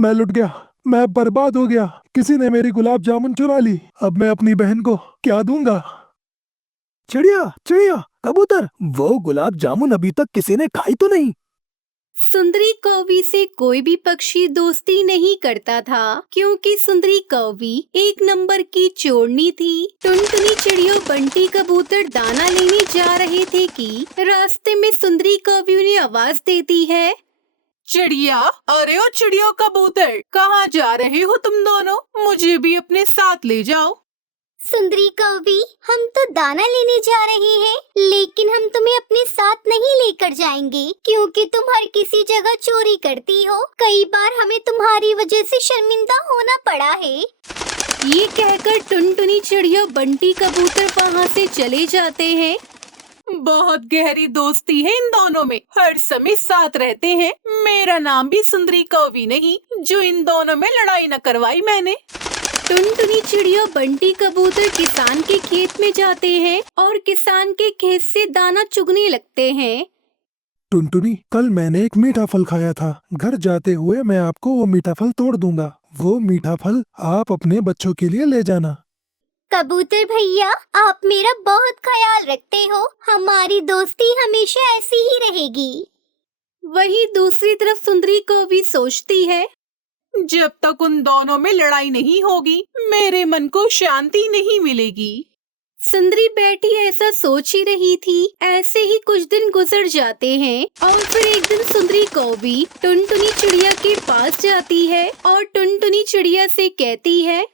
मैं लुट गया। मैं बर्बाद हो गया। किसी ने मेरी गुलाब जामुन चुरा ली। अब मैं अपनी बहन को क्या दूंगा? चिड़िया, चिड़िया, कबूतर, वो गुलाब जामुन अभी तक किसी ने खाई तो नहीं? सुंदरी कौवी से कोई भी पक्षी दोस्ती नहीं करता था, क्योंकि सुंदरी कौवी एक नंबर की चोरनी थी। टुनटुनी चिड़ियों बंटी कबूतर दाना लेने जा रहे थे कि रास्ते में सुंदरी कौवी उन्हें आवाज देती है। चिड़िया, अरे ओ चिड़िया कबूतर, कहाँ जा रहे हो तुम दोनों? मुझे भी अपने साथ ले जाओ। सुंदरी कौवी, हम तो दाना लेने जा रहे हैं, लेकिन हम तुम्हें अपने साथ नहीं लेकर जाएंगे, क्योंकि तुम हर किसी जगह चोरी करती हो। कई बार हमें तुम्हारी वजह से शर्मिंदा होना पड़ा है। ये कहकर टुनटुनी चिड़िया बंटी कबूतर वहाँ से चले जाते हैं। बहुत गहरी दोस्ती है इन दोनों में, हर समय साथ रहते हैं। मेरा नाम भी सुंदरी कौवी नहीं, जो इन दोनों में लड़ाई न करवाई मैंने। टुनटुनी चिड़िया बंटी कबूतर किसान के खेत में जाते हैं और किसान के खेत से दाना चुगने लगते हैं। टुनटुनी, कल मैंने एक मीठा फल खाया था। घर जाते हुए मैं आपको वो मीठा फल तोड़ दूंगा। वो मीठा फल आप अपने बच्चों के लिए ले जाना। कबूतर भैया, आप मेरा बहुत ख्याल रखते हो। हमारी दोस्ती हमेशा ऐसी ही रहेगी। वहीं दूसरी तरफ सुंदरी कौवी सोचती है, जब तक उन दोनों में लड़ाई नहीं होगी, मेरे मन को शांति नहीं मिलेगी। सुंदरी बैठी ऐसा सोच ही रही थी। ऐसे ही कुछ दिन गुजर जाते हैं और फिर एक दिन सुंदरी कौवी टुनटुनी चिड़िया के पास जाती है और टुनटुनी चिड़िया से कहती है,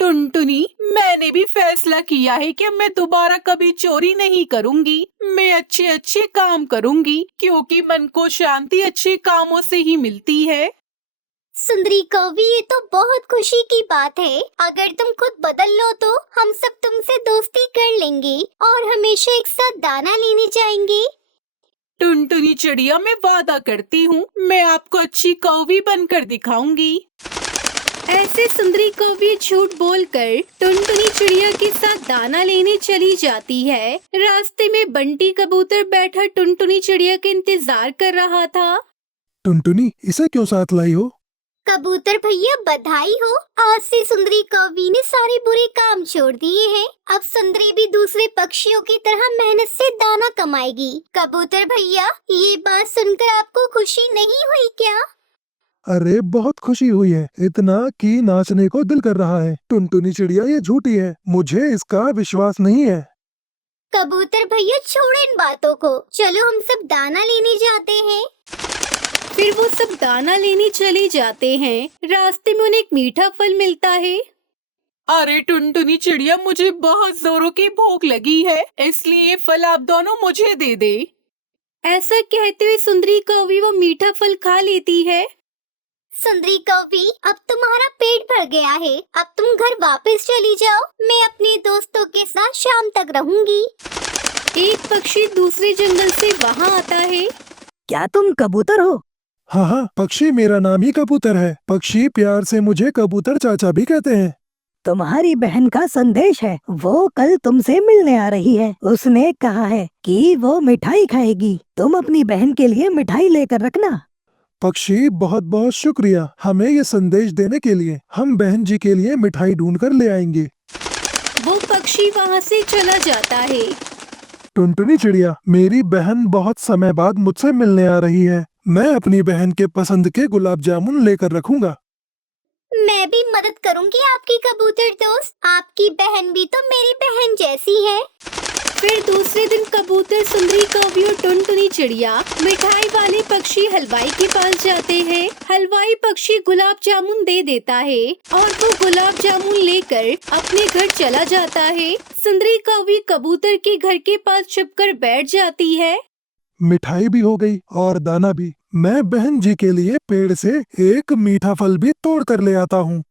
टुनटुनी, मैंने भी फैसला किया है कि मैं दोबारा कभी चोरी नहीं करूंगी। मैं अच्छे अच्छे काम करूंगी, क्योंकि मन को शांति अच्छे कामों से ही मिलती है। सुंदरी कौवी, ये तो बहुत खुशी की बात है। अगर तुम खुद बदल लो तो हम सब तुमसे दोस्ती कर लेंगे और हमेशा एक साथ दाना लेने जाएंगे। टुनटुनी चिड़िया, मैं वादा करती हूँ, मैं आपको अच्छी कौवी बनकर दिखाऊंगी। ऐसे सुंदरी कौवी झूठ बोलकर टुनटुनी चिड़िया के साथ दाना लेने चली जाती है। रास्ते में बंटी कबूतर बैठा टुनटुनी चिड़िया का इंतजार कर रहा था। टुनटुनी, इसे क्यों साथ लाई हो? कबूतर भैया, बधाई हो। आज से सुंदरी कौवी ने सारे बुरे काम छोड़ दिए हैं। अब सुंदरी भी दूसरे पक्षियों की तरह मेहनत से दाना कमाएगी। कबूतर भैया, ये बात सुनकर आपको खुशी नहीं हुई क्या? अरे, बहुत खुशी हुई है, इतना कि नाचने को दिल कर रहा है। टुनटुनी चिड़िया ये झूठी है, मुझे इसका विश्वास नहीं है। कबूतर भैया, छोड़ो इन बातों को, चलो हम सब दाना लेने जाते हैं। फिर वो सब दाना लेने चले जाते हैं। रास्ते में उन्हें एक मीठा फल मिलता है। अरे टुनटुनी चिड़िया, मुझे बहुत जोरों की भूख लगी है, इसलिए ये फल आप दोनों मुझे दे दे। ऐसा कहते हुए सुंदरी कौवी वो मीठा फल खा लेती है। सुंदरी कौवी, अब तुम्हारा पेट भर गया है। अब तुम घर वापस चली जाओ। मैं अपने दोस्तों के साथ शाम तक रहूंगी। एक पक्षी दूसरे जंगल से वहाँ आता है। क्या तुम कबूतर हो? हाँ हाँ, पक्षी, मेरा नाम ही कबूतर है। पक्षी प्यार से मुझे कबूतर चाचा भी कहते हैं। तुम्हारी बहन का संदेश है, वो कल तुमसे मिलने आ रही है। उसने कहा है कि वो मिठाई खाएगी। तुम अपनी बहन के लिए मिठाई लेकर रखना। पक्षी, बहुत बहुत शुक्रिया हमें ये संदेश देने के लिए। हम बहन जी के लिए मिठाई ढूंढ कर ले आएंगे। वो पक्षी वहाँ से चला जाता है। टुनटुनी चिड़िया, मेरी बहन बहुत समय बाद मुझसे मिलने आ रही है। मैं अपनी बहन के पसंद के गुलाब जामुन लेकर रखूंगा। मैं भी मदद करूंगी आपकी कबूतर दोस्त। आपकी बहन भी तो मेरी बहन जैसी है। फिर दूसरे दिन कबूतर, सुंदरी कौवी और टुनटुनी चिड़िया मिठाई वाले पक्षी हलवाई के पास जाते हैं। हलवाई पक्षी गुलाब जामुन दे देता है और वो गुलाब जामुन लेकर अपने घर चला जाता है। सुंदरी कौवी कबूतर के घर के पास छुपकर बैठ जाती है। मिठाई भी हो गई और दाना भी। मैं बहन जी के लिए पेड़ से एक मीठा फल भी तोड़ कर ले आता हूँ।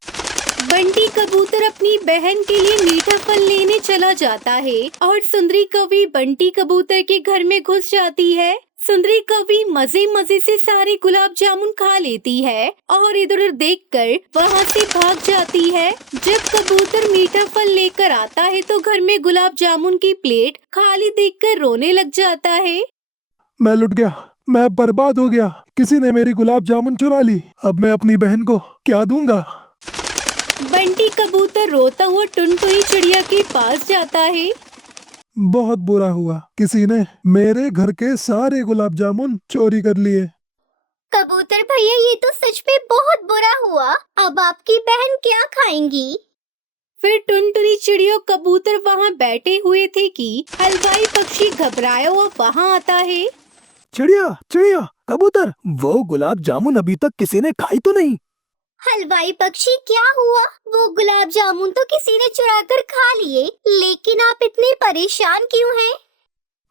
बंटी कबूतर अपनी बहन के लिए मीठा फल लेने चला जाता है और सुंदरी कौवी बंटी कबूतर के घर में घुस जाती है। सुंदरी कौवी मजे मजे से सारे गुलाब जामुन खा लेती है और इधर उधर देखकर वहाँ से भाग जाती है। जब कबूतर मीठा फल लेकर आता है तो घर में गुलाब जामुन की प्लेट खाली देखकर रोने लग जाता है। मैं लुट गया, मैं बर्बाद हो गया। किसी ने मेरी गुलाब जामुन चुरा ली। अब मैं अपनी बहन को क्या दूंगा? बंटी कबूतर रोता हुआ टुनटुनी चिड़िया के पास जाता है। बहुत बुरा हुआ, किसी ने मेरे घर के सारे गुलाब जामुन चोरी कर लिए। कबूतर भैया, ये तो सच में बहुत बुरा हुआ। अब आपकी बहन क्या खाएंगी? फिर टुनटुनी चिड़िया और कबूतर वहाँ बैठे हुए थे कि हलवाई पक्षी घबराया हुआ वहाँ आता है। चिड़िया चिड़िया, कबूतर, वो गुलाब जामुन अभी तक किसी ने खाई तो नहीं? हलवाई पक्षी, क्या हुआ? वो गुलाब जामुन तो किसी ने चुरा कर खा लिए, लेकिन आप इतने परेशान क्यों हैं?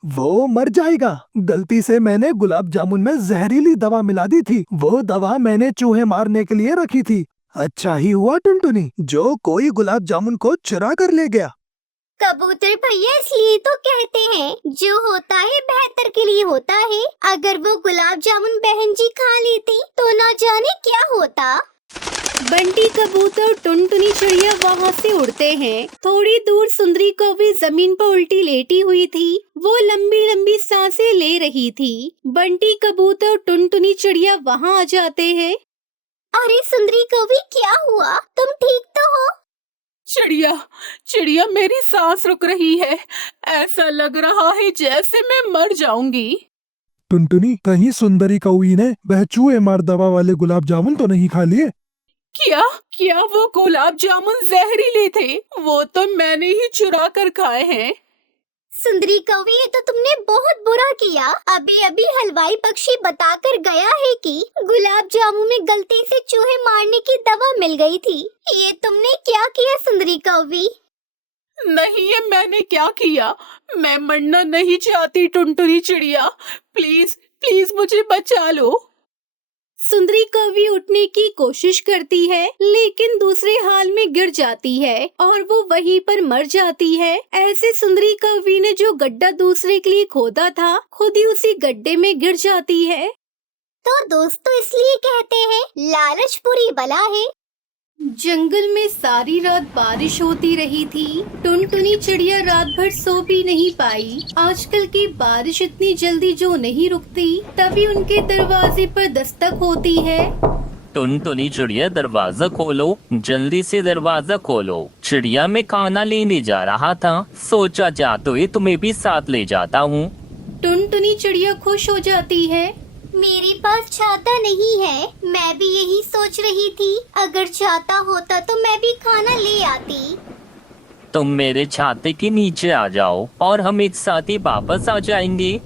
वो मर जाएगा। गलती से मैंने गुलाब जामुन में जहरीली दवा मिला दी थी। वो दवा मैंने चूहे मारने के लिए रखी थी। अच्छा ही हुआ टुनटुनी, जो कोई गुलाब जामुन को चुरा कर ले गया। कबूतर भैया, इसलिए तो कहते हैं जो होता है बेहतर के लिए होता है। अगर वो गुलाब जामुन बहन जी खा लेती तो ना जाने क्या होता। बंटी कबूतर और टुनटुनी चिड़िया वहाँ से उड़ते हैं। थोड़ी दूर सुंदरी कौवी जमीन पर उल्टी लेटी हुई थी। वो लंबी लंबी सांसें ले रही थी। बंटी कबूतर और टुनटुनी चिड़िया वहाँ आ जाते हैं। अरे सुंदरी कौवी, क्या हुआ? तुम ठीक तो हो? चिड़िया चिड़िया, मेरी सांस रुक रही है। ऐसा लग रहा है जैसे मैं मर जाऊंगी। टुनटुनी, कहीं सुंदरी कौवी ने वह चूहे मार दवा वाले गुलाब जामुन तो नहीं खा लिए? क्या क्या वो गुलाब जामुन जहरीले थे? वो तो मैंने ही चुरा कर खाए हैं। सुंदरी कौवी, ये तो तुमने बहुत बुरा किया। अभी अभी हलवाई पक्षी बताकर गया है कि गुलाब जामुन में गलती से चूहे मारने की दवा मिल गई थी। ये तुमने क्या किया सुंदरी कौवी? नहीं, ये मैंने क्या किया? मैं मरना नहीं चाहती टुनटुनी चिड़िया। प्लीज प्लीज मुझे बचा लो। सुंदरी कौवी उठने की कोशिश करती है, लेकिन दूसरे हाल में गिर जाती है और वो वहीं पर मर जाती है। ऐसे सुंदरी कौवी ने जो गड्ढा दूसरे के लिए खोदा था, खुद ही उसी गड्ढे में गिर जाती है। तो दोस्तों, इसलिए कहते हैं लालच बुरी बला है। जंगल में सारी रात बारिश होती रही थी। टुनटुनी चिड़िया रात भर सो भी नहीं पाई। आजकल की बारिश इतनी जल्दी जो नहीं रुकती। तभी उनके दरवाजे पर दस्तक होती है। टुनटुनी चिड़िया, दरवाजा खोलो, जल्दी से दरवाजा खोलो। चिड़िया, मैं खाना लेने जा रहा था, सोचा जाते हुए तुम्हें भी साथ ले जाता हूँ। टुनटुनी चिड़िया खुश हो जाती है। मेरे पास छाता नहीं है। मैं भी यही सोच रही थी, अगर छाता होता तो मैं भी खाना ले आती। तुम मेरे छाते के नीचे आ जाओ और हम एक साथ ही वापस आ जाएंगे।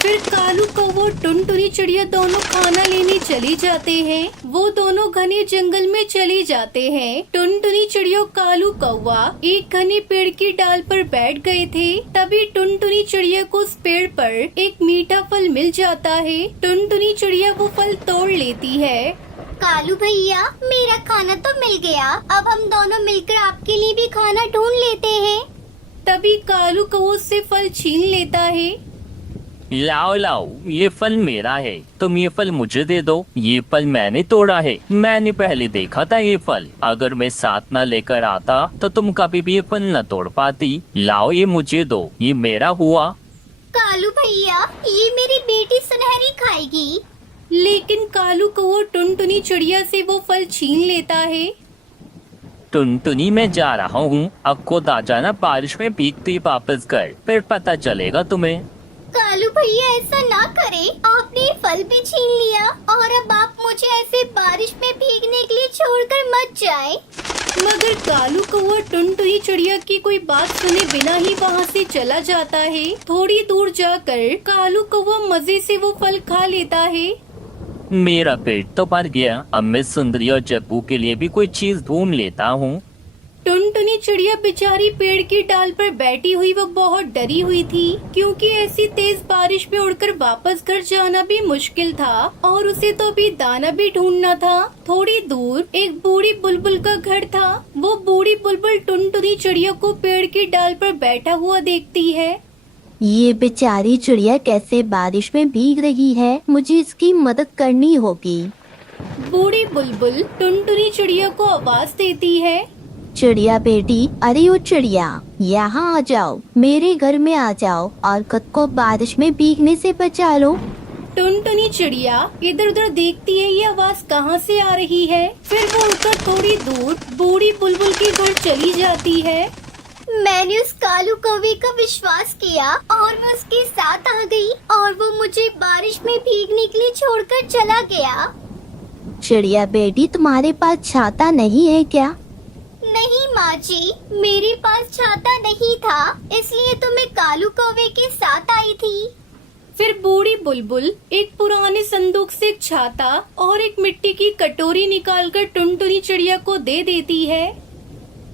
फिर कालू कौवा और टुनटुनी चिड़िया दोनों खाना लेने चले जाते हैं। वो दोनों घने जंगल में चले जाते हैं। टुनटुनी चिड़िया और कालू कौवा एक घने पेड़ की डाल पर बैठ गए थे। तभी टुनटुनी चिड़िया को उस पेड़ पर एक मीठा फल मिल जाता है। टुनटुनी चिड़िया वो फल तोड़ लेती है। कालू भैया, मेरा खाना तो मिल गया। अब हम दोनों मिलकर आपके लिए भी खाना ढूंढ लेते हैं। तभी कालू कौवा उससे फल छीन लेता है। लाओ लाओ, ये फल मेरा है, तुम ये फल मुझे दे दो। ये फल मैंने तोड़ा है, मैंने पहले देखा था ये फल। अगर मैं साथ न लेकर आता तो तुम कभी भी ये फल न तोड़ पाती। लाओ, ये मुझे दो, ये मेरा हुआ। कालू भैया, ये मेरी बेटी सुनहरी खाएगी। लेकिन कालू कौवा टुनटुनी चिड़िया से वो फल छीन लेता है। टुनटुनी, मैं जा रहा हूँ, अब खुद आ जाना बारिश में भीगती वापस कर, फिर पता चलेगा तुम्हें। कालू भैया, ऐसा ना करें। आपने ये फल भी छीन लिया और अब आप मुझे ऐसे बारिश में भीगने के लिए छोड़कर मत जाएं। मगर कालू कौवा टुनटुनी चिड़िया की कोई बात सुने बिना ही वहाँ से चला जाता है। थोड़ी दूर जाकर कालू कौवा मजे से वो फल खा लेता है। मेरा पेट तो भर गया, अब मैं सुंदरी और जब्बू के लिए भी कोई चीज ढूंढ लेता हूँ। टुनटुनी चिड़िया बेचारी पेड़ की डाल पर बैठी हुई वो बहुत डरी हुई थी, क्योंकि ऐसी तेज बारिश में उड़कर वापस घर जाना भी मुश्किल था और उसे तो अभी दाना भी ढूंढना था। थोड़ी दूर एक बूढ़ी बुलबुल का घर था। वो बूढ़ी बुलबुल टुनटुनी चिड़िया को पेड़ की डाल पर बैठा हुआ देखती है। ये बेचारी चिड़िया कैसे बारिश में भीग रही है, मुझे इसकी मदद करनी होगी। बूढ़ी बुलबुल टुनटुनी चिड़िया को आवाज देती है। चिड़िया बेटी, अरे ओ चिड़िया, यहाँ आ जाओ, मेरे घर में आ जाओ और खुद को बारिश में भीगने से बचा लो। टुनटुनी चिड़िया इधर उधर देखती है ये आवाज कहाँ से आ रही है। फिर वो उड़कर थोड़ी दूर बूढ़ी बुलबुल के घर चली जाती है। मैंने उस कालू कौवे का विश्वास किया और मैं उसके साथ आ गई और वो मुझे बारिश में भीगने के लिए छोड़कर चला गया। चिड़िया बेटी, तुम्हारे पास छाता नहीं है क्या? नहीं माँ जी, मेरे पास छाता नहीं था, इसलिए तो मैं कालू कौवे के साथ आई थी। फिर बूढ़ी बुलबुल एक पुराने संदूक से एक छाता और एक मिट्टी की कटोरी निकालकर टुनटुनी चिड़िया को दे देती है।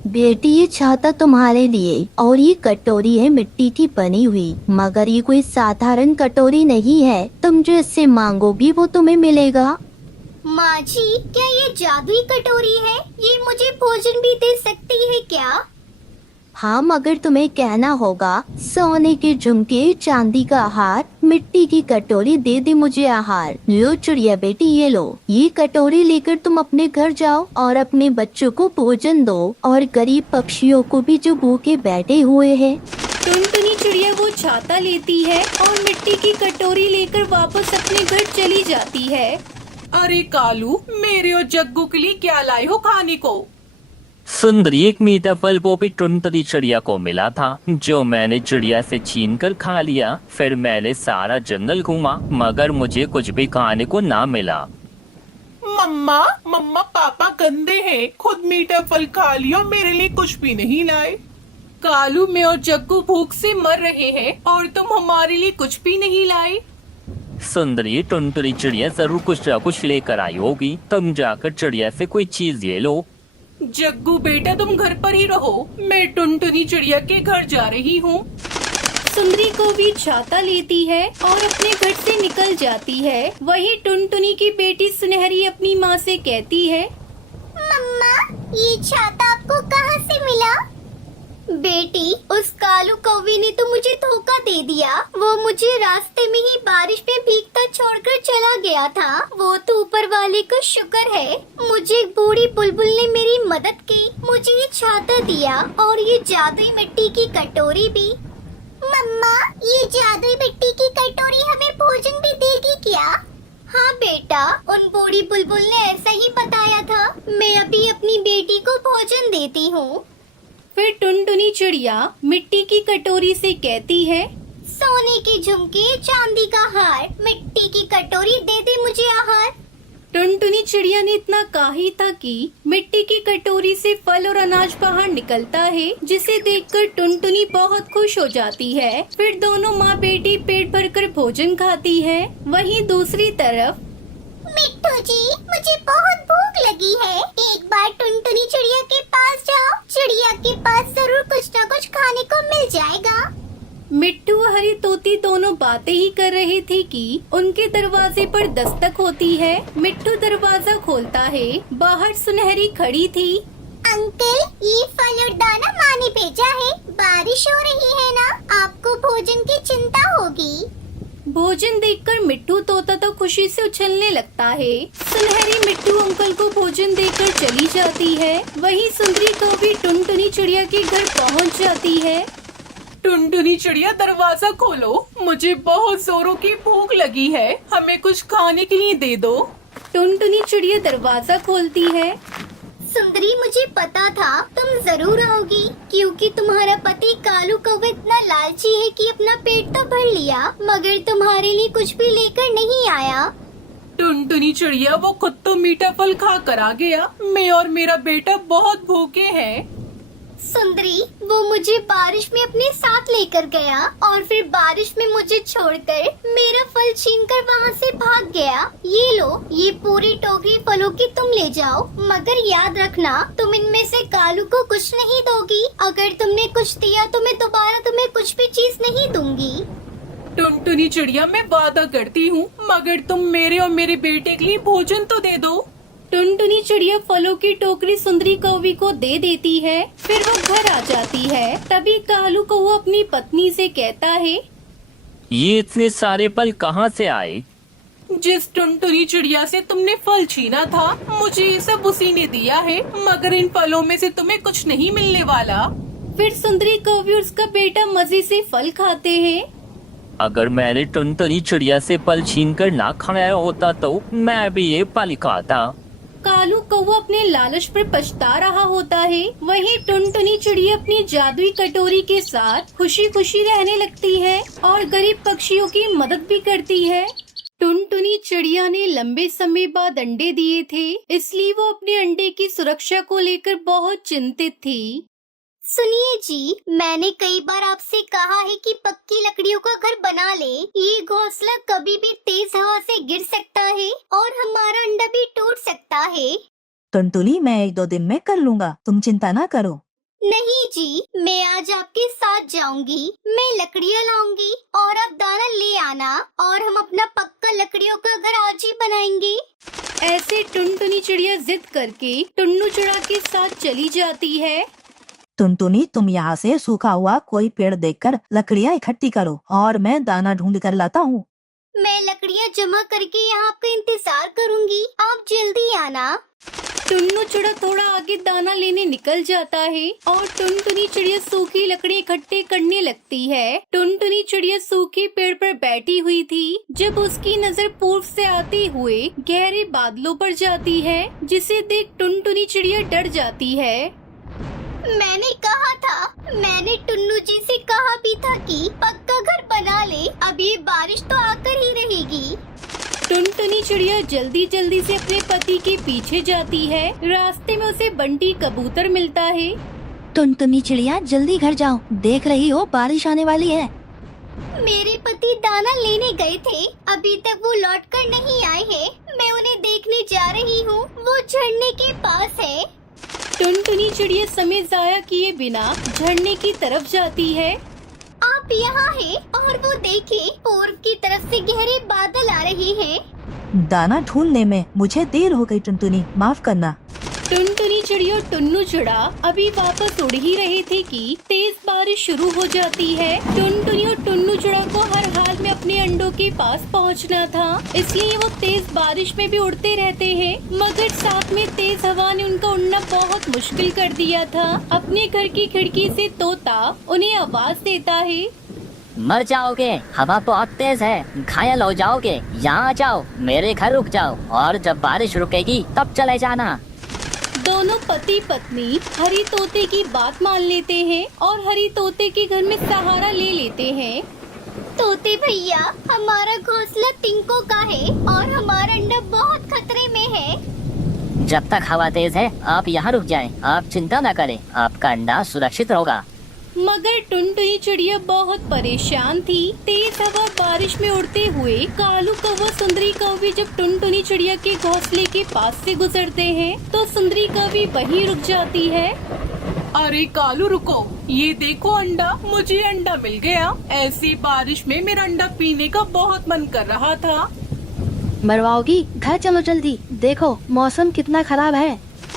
बेटी, ये छाता तुम्हारे लिए और ये कटोरी है मिट्टी की बनी हुई, मगर ये कोई साधारण कटोरी नहीं है। तुम जो इससे मांगोगी वो तुम्हें मिलेगा। माँ जी, क्या ये जादुई कटोरी है? ये मुझे भोजन भी दे सकती है क्या? हाँ, मगर तुम्हें कहना होगा सोने के झुमके, चांदी का हार, मिट्टी की कटोरी, दे दे मुझे आहार। लो चिड़िया बेटी, ये लो, ये कटोरी लेकर तुम अपने घर जाओ और अपने बच्चों को भोजन दो और गरीब पक्षियों को भी जो भूखे बैठे हुए हैं। टुनटुनी चिड़िया वो छाता लेती है और मिट्टी की कटोरी लेकर वापस अपने घर चली जाती है। अरे कालू, मेरे और जग्गू के लिए क्या लाए हो खाने को? सुंदरी, एक मीठा फल वो भी टुनटुनी चिड़िया को मिला था, जो मैंने चिड़िया से छीन कर खा लिया। फिर मैंने सारा जंगल घूमा, मगर मुझे कुछ भी खाने को ना मिला। मम्मा मम्मा, पापा गंदे हैं, खुद मीठा फल खा लिया, मेरे लिए कुछ भी नहीं लाए। कालू, मैं और जग्गू भूख से मर रहे हैं और तुम हमारे लिए कुछ भी नहीं लाए। सुंदरी, टुनटुनी चिड़िया जरूर कुछ ना कुछ लेकर आई होगी, तुम जाकर चिड़िया से कोई चीज ले लो। जग्गू बेटा, तुम घर पर ही रहो, मैं टुनटुनी चिड़िया के घर जा रही हूँ। सुंदरी को भी छाता लेती है और अपने घर से निकल जाती है। वहीं टुनटुनी की बेटी सुनहरी अपनी माँ से कहती है, मम्मा, ये छाता आपको कहाँ से मिला? बेटी, उस कालू कौवे ने तो मुझे धोखा दे दिया। वो मुझे रास्ते में ही बारिश में भीगता छोड़कर चला गया था। वो तो ऊपर वाले का शुक्र है, मुझे एक बूढ़ी बुलबुल ने मेरी मदद की, मुझे ये छाता दिया और ये जादुई मिट्टी की कटोरी भी। मम्मा, ये जादुई मिट्टी की कटोरी हमें भोजन भी देगी क्या? हाँ बेटा, उन बूढ़ी बुलबुल ने ऐसा ही बताया था। मैं अभी अपनी बेटी को भोजन देती हूँ। फिर टुनटुनी चिड़िया मिट्टी की कटोरी से कहती है, सोने के झुमके, चांदी का हार, मिट्टी की कटोरी, दे दे मुझे आहार। टुनटुनी चिड़िया ने इतना कहा ही था कि मिट्टी की कटोरी से फल और अनाज बाहर निकलता है, जिसे देखकर टुनटुनी बहुत खुश हो जाती है। फिर दोनों माँ बेटी पेट भरकर भोजन खाती है। वहीं दूसरी तरफ मिट्टू जी, मुझे बहुत भूख लगी है, एक बार टुनटुनी चिड़िया के पास जाओ, चिड़िया के पास जरूर कुछ न कुछ खाने को मिल जाएगा। मिट्टू व हरी तोती दोनों बातें ही कर रहे थे कि उनके दरवाजे पर दस्तक होती है। मिट्टू दरवाजा खोलता है, बाहर सुनहरी खड़ी थी। अंकल, ये फल और दाना माँ ने भेजा है, बारिश हो रही है ना, आपको भोजन की चिंता होगी। भोजन देखकर मिट्टू तोता तो खुशी से उछलने लगता है। सुनहरी मिट्टू अंकल को भोजन देकर चली जाती है। वहीं सुंदरी कौवी टुनटुनी चिड़िया के घर पहुंच जाती है। टुनटुनी चिड़िया, दरवाजा खोलो, मुझे बहुत जोरों की भूख लगी है, हमें कुछ खाने के लिए दे दो। टुनटुनी चिड़िया दरवाजा खोलती है। सुंदरी, मुझे पता था तुम जरूर आओगी, क्योंकि तुम्हारा पति कालू कौवा इतना लालची है कि अपना पेट तो भर लिया, मगर तुम्हारे लिए कुछ भी लेकर नहीं आया। टुनटुनी चिड़िया, वो खुद तो मीठा फल खा कर आ गया, मैं और मेरा बेटा बहुत भूखे हैं। सुंदरी, वो मुझे बारिश में अपने साथ लेकर गया और फिर बारिश में मुझे छोड़कर मेरा फल छीनकर वहाँ से भाग गया। ये लो, ये पूरी टोकरी फलों की तुम ले जाओ, मगर याद रखना तुम इनमें से कालू को कुछ नहीं दोगी। अगर तुमने कुछ दिया तो मैं दोबारा तुम्हें कुछ भी चीज नहीं दूंगी। टुनटुनी चिड़िया, मैं वादा करती हूँ, मगर तुम मेरे और मेरे बेटे के लिए भोजन तो दे दो। टुनटुनी चिड़िया फलों की टोकरी सुंदरी कौवी को दे देती है। फिर वो घर आ जाती है। तभी कालू कौवा अपनी पत्नी से कहता है, ये इतने सारे फल कहाँ से आए? जिस टुनटुनी चिड़िया से तुमने फल छीना था, मुझे ये सब उसी ने दिया है, मगर इन फलों में से तुम्हें कुछ नहीं मिलने वाला। फिर सुंदरी कौवी और उसका बेटा मजे से फल खाते हैं। अगर मैंने टुनटुनी चिड़िया से फल छीन कर ना खाया होता तो मैं भी ये फल खाता। कालू कौवा अपने लालच पर पछता रहा होता है। वहीं टुनटुनी चिड़िया अपनी जादुई कटोरी के साथ खुशी खुशी रहने लगती है और गरीब पक्षियों की मदद भी करती है। टुनटुनी चिड़िया ने लंबे समय बाद अंडे दिए थे, इसलिए वो अपने अंडे की सुरक्षा को लेकर बहुत चिंतित थी। सुनिए जी, मैंने कई बार आपसे कहा है कि पक्की लकड़ियों का घर बना ले। ये घोंसला कभी भी तेज हवा से गिर सकता है और हमारा अंडा भी टूट सकता है। टुनटुनी, मैं 1-2 दिन में कर लूँगा, तुम चिंता ना करो। नहीं जी, मैं आज आपके साथ जाऊंगी। मैं लकड़ियाँ लाऊंगी और आप दाना ले आना और हम अपना पक्का लकड़ियों का घर आज ही बनाएंगे। ऐसे टुनटुनी चिड़िया जिद करके टुन्नू चिड़ा के साथ चली जाती है। टुनटुनी, तुम यहाँ से सूखा हुआ कोई पेड़ देखकर लकड़ियाँ इकट्ठी करो और मैं दाना ढूंढ कर लाता हूँ। मैं लकड़ियाँ जमा करके यहाँ आपका इंतजार करूंगी, आप जल्दी आना। टुन्नू चिड़ा थोड़ा आगे दाना लेने निकल जाता है और टुनटुनी चिड़िया सूखी लकड़ी इकट्ठे करने लगती है। टुनटुनी चिड़िया सूखे पेड़ पर बैठी हुई थी जब उसकी नजर पूर्व से आते हुए गहरे बादलों पर जाती है, जिसे देख टुनटुनी चिड़िया डर जाती है। मैंने कहा था, मैंने टुन्नू जी से कहा भी था कि पक्का घर बना ले। अब ये बारिश तो आकर ही रहेगी। टुनटुनी चिड़िया जल्दी जल्दी से अपने पति के पीछे जाती है। रास्ते में उसे बंटी कबूतर मिलता है। टुनटुनी चिड़िया, जल्दी घर जाओ, देख रही हो बारिश आने वाली है। मेरे पति दाना लेने गए थे, अभी तक वो लौट कर नहीं आए हैं। मैं उन्हें देखने जा रही हूँ, वो झरने के पास है। टुनटुनी चिड़िया समय जाया किए बिना झरने की तरफ जाती है। आप यहाँ हैं और वो देखिए, पूर्व की तरफ से गहरे बादल आ रहे हैं। दाना ढूंढने में मुझे देर हो गई टुनटुनी, माफ करना। टुनटुनी चिड़िया और टुन्नू चिड़ा अभी वापस उड़ ही रहे थे कि तेज बारिश शुरू हो जाती है। टुनटुनी और टुन्नू चिड़ा को हर हाल में अपने अंडों के पास पहुंचना था, इसलिए वो तेज बारिश में भी उड़ते रहते हैं। मगर साथ में तेज हवा ने उनका उड़ना बहुत मुश्किल कर दिया था। अपने घर की खिड़की से तोता उन्हें आवाज देता है। मर जाओगे, हवा बहुत तेज है, घायल हो जाओगे। यहाँ आ जाओ, मेरे घर रुक जाओ और जब बारिश रुकेगी तब चले जाना। दोनों पति पत्नी हरी तोते की बात मान लेते हैं और हरी तोते के घर में सहारा ले लेते हैं। तोते भैया, हमारा घोंसला तिनकों का है और हमारा अंडा बहुत खतरे में है। जब तक हवा तेज है आप यहाँ रुक जाएं, आप चिंता न करें, आपका अंडा सुरक्षित होगा। मगर टुनटुनी चिड़िया बहुत परेशान थी। तेज हवा बारिश में उड़ते हुए कालू कौवा सुंदरी कौवी जब टुनटुनी चिड़िया के घोंसले के पास से गुजरते हैं तो सुंदरी कौवी वहीं रुक जाती है। अरे कालू रुको, ये देखो अंडा, मुझे अंडा मिल गया। ऐसी बारिश में मेरा अंडा पीने का बहुत मन कर रहा था। मरवाओगी, घर चलो जल्दी, देखो मौसम कितना खराब है।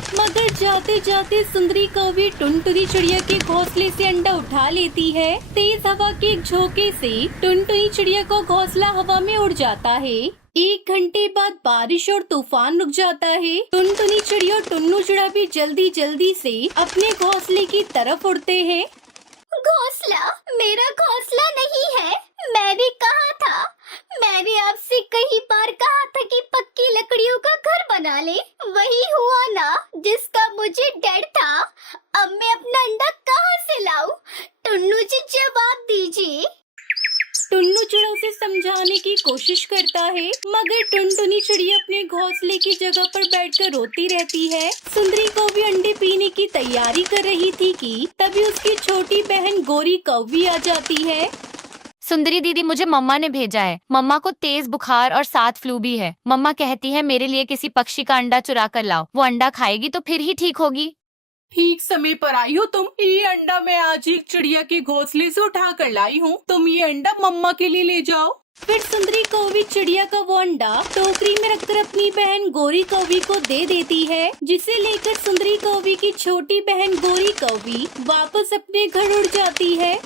मगर जाते जाते सुंदरी कौवी टुनटुनी चिड़िया के घोंसले से अंडा उठा लेती है। तेज हवा के एक झोंके से टुनटुनी चिड़िया को घोंसला हवा में उड़ जाता है। 1 घंटे बाद बारिश और तूफान रुक जाता है। टुनटुनी चिड़िया और टुन्नू चिड़ा भी जल्दी जल्दी से अपने घोंसले की तरफ उड़ते हैं। घोंसला मेरा घोंसला नहीं है, मैंने कहा था, मैंने आपसे कई बार कहा था कि पक्की लकड़ियों का घर बना ले। वही हुआ ना जिसका मुझे डर था। अब मैं अपना अंडा कहाँ से लाऊं? टुन्नू जी जवाब दीजिए। टुन्नू चिड़ा उसे समझाने की कोशिश करता है, मगर टुनटुनी चिड़िया अपने घोंसले की जगह पर बैठकर रोती रहती है। सुंदरी कौवी अंडे पीने की तैयारी कर रही थी कि तभी उसकी छोटी बहन गोरी कौवी आ जाती है। सुंदरी दीदी, मुझे मम्मा ने भेजा है। मम्मा को तेज बुखार और साथ फ्लू भी है। मम्मा कहती है मेरे लिए किसी पक्षी का अंडा चुरा कर लाओ, वो अंडा खाएगी तो फिर ही ठीक होगी। ठीक समय पर आई हो तुम। ये अंडा मैं आज एक चिड़िया के घोंसले से उठा कर लाई हूँ। तुम ये अंडा मम्मा के लिए ले जाओ। फिर सुंदरी कौवी चिड़िया का वो अंडा टोकरी में रखकर अपनी बहन गोरी कौवी को दे देती है, जिसे लेकर सुंदरी कौवी की छोटी बहन गोरी कौवी वापस अपने घर उड़ जाती है।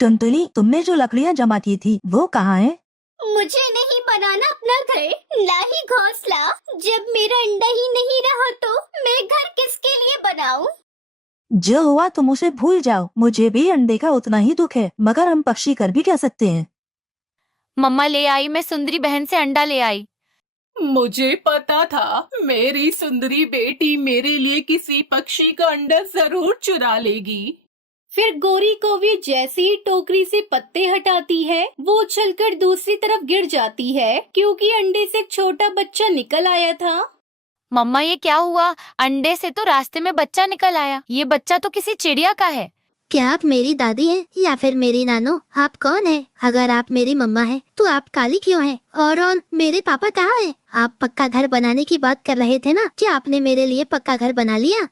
टुनटुनी, तुमने जो लकड़ियाँ जमा की थी वो कहाँ है? मुझे नहीं बनाना अपना घर, ना ही घोंसला। जब मेरा अंडा ही नहीं रहा तो मैं घर किसके लिए बनाऊं? जो हुआ तुम उसे भूल जाओ। मुझे भी अंडे का उतना ही दुख है, मगर हम पक्षी कर भी क्या सकते हैं। मम्मा ले आई, मैं सुंदरी बहन से अंडा ले आई। मुझे पता था मेरी सुंदरी बेटी मेरे लिए किसी पक्षी का अंडा जरूर चुरा लेगी। फिर गोरी कौवी जैसे ही टोकरी से पत्ते हटाती है, वो उछलकर दूसरी तरफ गिर जाती है क्योंकि अंडे से एक छोटा बच्चा निकल आया था। मम्मा ये क्या हुआ? अंडे से तो रास्ते में बच्चा निकल आया। ये बच्चा तो किसी चिड़िया का है। क्या आप मेरी दादी हैं या फिर मेरी नानो? आप कौन है? अगर आप मेरी मम्मा हैं, तो आप काली क्यों हैं? और मेरे पापा कहाँ हैं? आप पक्का घर बनाने की बात कर रहे थे ना? क्या आपने मेरे लिए पक्का घर बना लिया?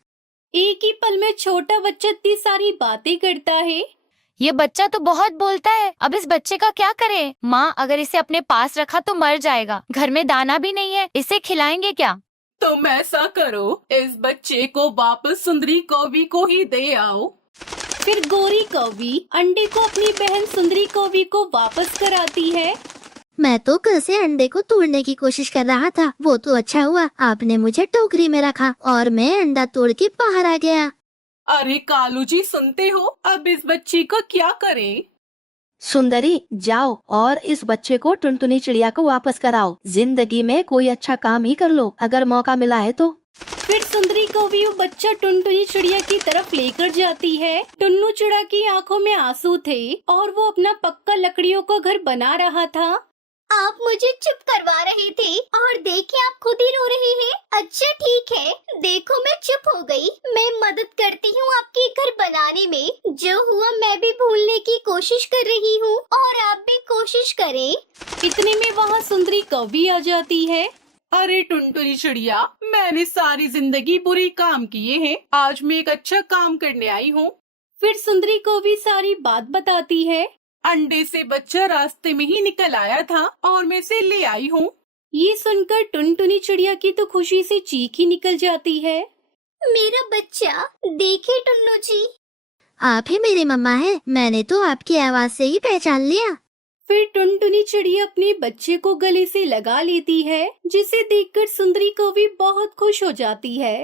एक ही पल में छोटा बच्चा इतनी सारी बातें करता है। ये बच्चा तो बहुत बोलता है। अब इस बच्चे का क्या करें? माँ, अगर इसे अपने पास रखा तो मर जाएगा। घर में दाना भी नहीं है, इसे खिलाएंगे क्या? तुम ऐसा करो, इस बच्चे को वापस सुंदरी कौवी को ही दे आओ। फिर गोरी कौवी अंडे को अपनी बहन सुंदरी कौवी को वापस कराती है। मैं तो कल से अंडे को तोड़ने की कोशिश कर रहा था। वो तो अच्छा हुआ आपने मुझे टोकरी में रखा और मैं अंडा तोड़ के बाहर आ गया। अरे कालू जी, सुनते हो? अब इस बच्ची को क्या करें? सुंदरी, जाओ और इस बच्चे को टुनटुनी चिड़िया को वापस कराओ। जिंदगी में कोई अच्छा काम ही कर लो अगर मौका मिला है तो। फिर सुंदरी कौवी वो बच्चा टुनटुनी चिड़िया की तरफ लेकर जाती है। टुन्नू चिड़ा की आंखों में आंसू थे और वो अपना पक्का लकड़ियों का घर बना रहा था। आप मुझे चुप करवा रहे थे और देखिए आप खुद ही रो रहे हैं। अच्छा ठीक है, देखो मैं चुप हो गई। मैं मदद करती हूँ आपके घर बनाने में। जो हुआ मैं भी भूलने की कोशिश कर रही हूँ और आप भी कोशिश करें। इतने में वहाँ सुंदरी कौवी आ जाती है। अरे टुनटुनी चिड़िया, मैंने सारी जिंदगी बुरी काम किए हैं, आज मैं एक अच्छा काम करने आई हूँ। फिर सुंदरी कौवी सारी बात बताती है। अंडे से बच्चा रास्ते में ही निकल आया था और मैं इसे ले आई हूँ। ये सुनकर टुनटुनी चिड़िया की तो खुशी से चीख ही निकल जाती है। मेरा बच्चा, देखे टुन्नू जी। आप ही मेरी मम्मा हैं। मैंने तो आपकी आवाज से ही पहचान लिया। फिर टुनटुनी चिड़िया अपने बच्चे को गले से लगा लेती है, जिसे देखकर सुंदरी कौवी बहुत खुश हो जाती है।